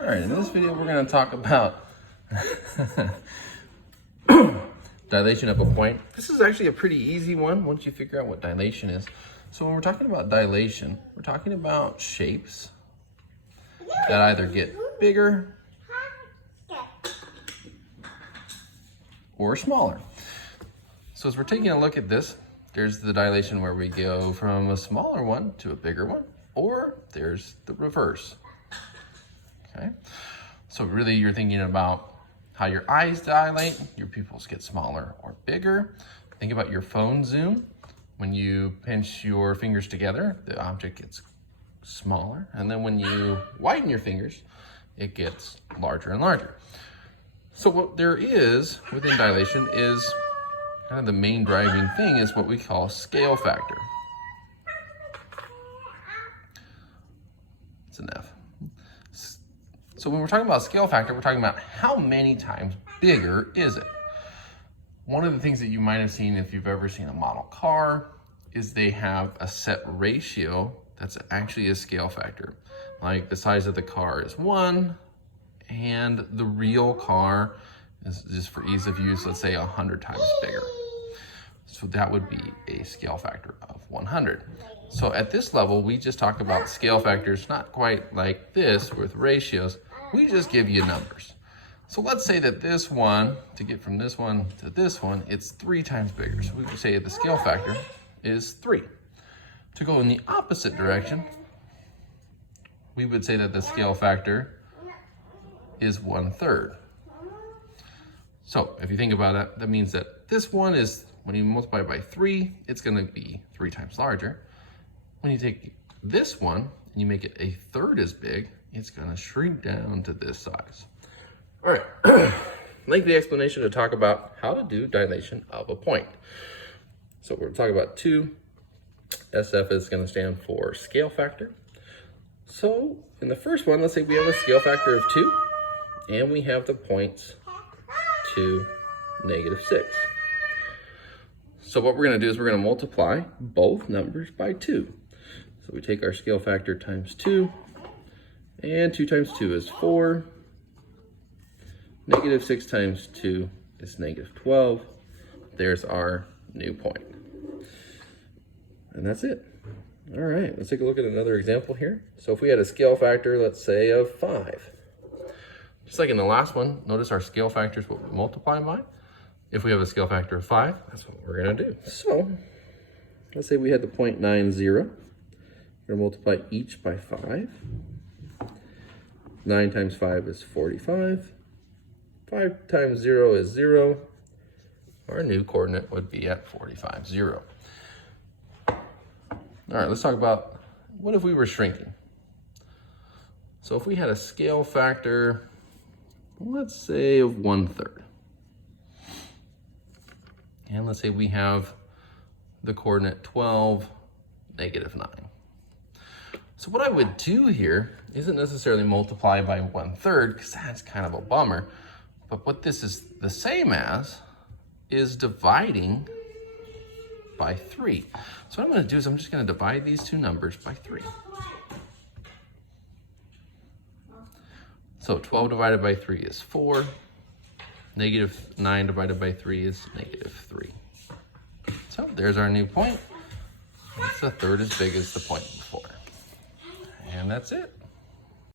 All right, in this video, we're gonna talk about dilation of a point. This is actually a pretty easy one once you figure out what dilation is. So when we're talking about dilation, we're talking about shapes that either get bigger or smaller. So as we're taking a look at this, there's the dilation where we go from a smaller one to a bigger one, or there's the reverse. Okay, so really you're thinking about how your eyes dilate, your pupils get smaller or bigger. Think about your phone zoom. When you pinch your fingers together, the object gets smaller. And then when you widen your fingers, it gets larger and larger. So what there is within dilation is kind of the main driving thing is what we call scale factor. It's an F. So when we're talking about scale factor, we're talking about how many times bigger is it? One of the things that you might have seen if you've ever seen a model car is they have a set ratio that's actually a scale factor. Like the size of the car is 1, and the real car is, just for ease of use, let's say 100 times bigger. So that would be a scale factor of 100. So at this level, we just talk about scale factors, not quite like this with ratios. We just give you numbers. So let's say that this one, to get from this one to this one, it's 3 times bigger. So we would say the scale factor is 3. To go in the opposite direction, we would say that the scale factor is 1/3. So if you think about it, that means that this one is, when you multiply by 3, it's gonna be 3 times larger. When you take this one and you make it 1/3 as big, it's gonna shrink down to this size. All right, lengthy explanation to talk about how to do dilation of a point. So we're talking about 2. SF is gonna stand for scale factor. So in the first one, let's say we have a scale factor of 2, and we have the points 2, -6. So what we're gonna do is we're gonna multiply both numbers by 2. So we take our scale factor times 2, and 2 times 2 is 4. -6 times 2 is -12. There's our new point. And that's it. All right, let's take a look at another example here. So if we had a scale factor, let's say of 5. Just like in the last one, notice our scale factor is what we multiply by. If we have a scale factor of 5, that's what we're gonna do. So let's say we had the point 90. We're gonna multiply each by 5. 9 times 5 is 45. 5 times 0 is 0. Our new coordinate would be at 45, 0. All right, let's talk about what if we were shrinking. So if we had a scale factor, let's say of 1/3. And let's say we have the coordinate 12, -9. So what I would do here isn't necessarily multiply by 1/3, because that's kind of a bummer. But what this is the same as is dividing by 3. So what I'm gonna do is I'm just gonna divide these two numbers by 3. So 12 divided by 3 is 4. -9 divided by 3 is -3. So there's our new point. It's 1/3 as big as the point before. And that's it.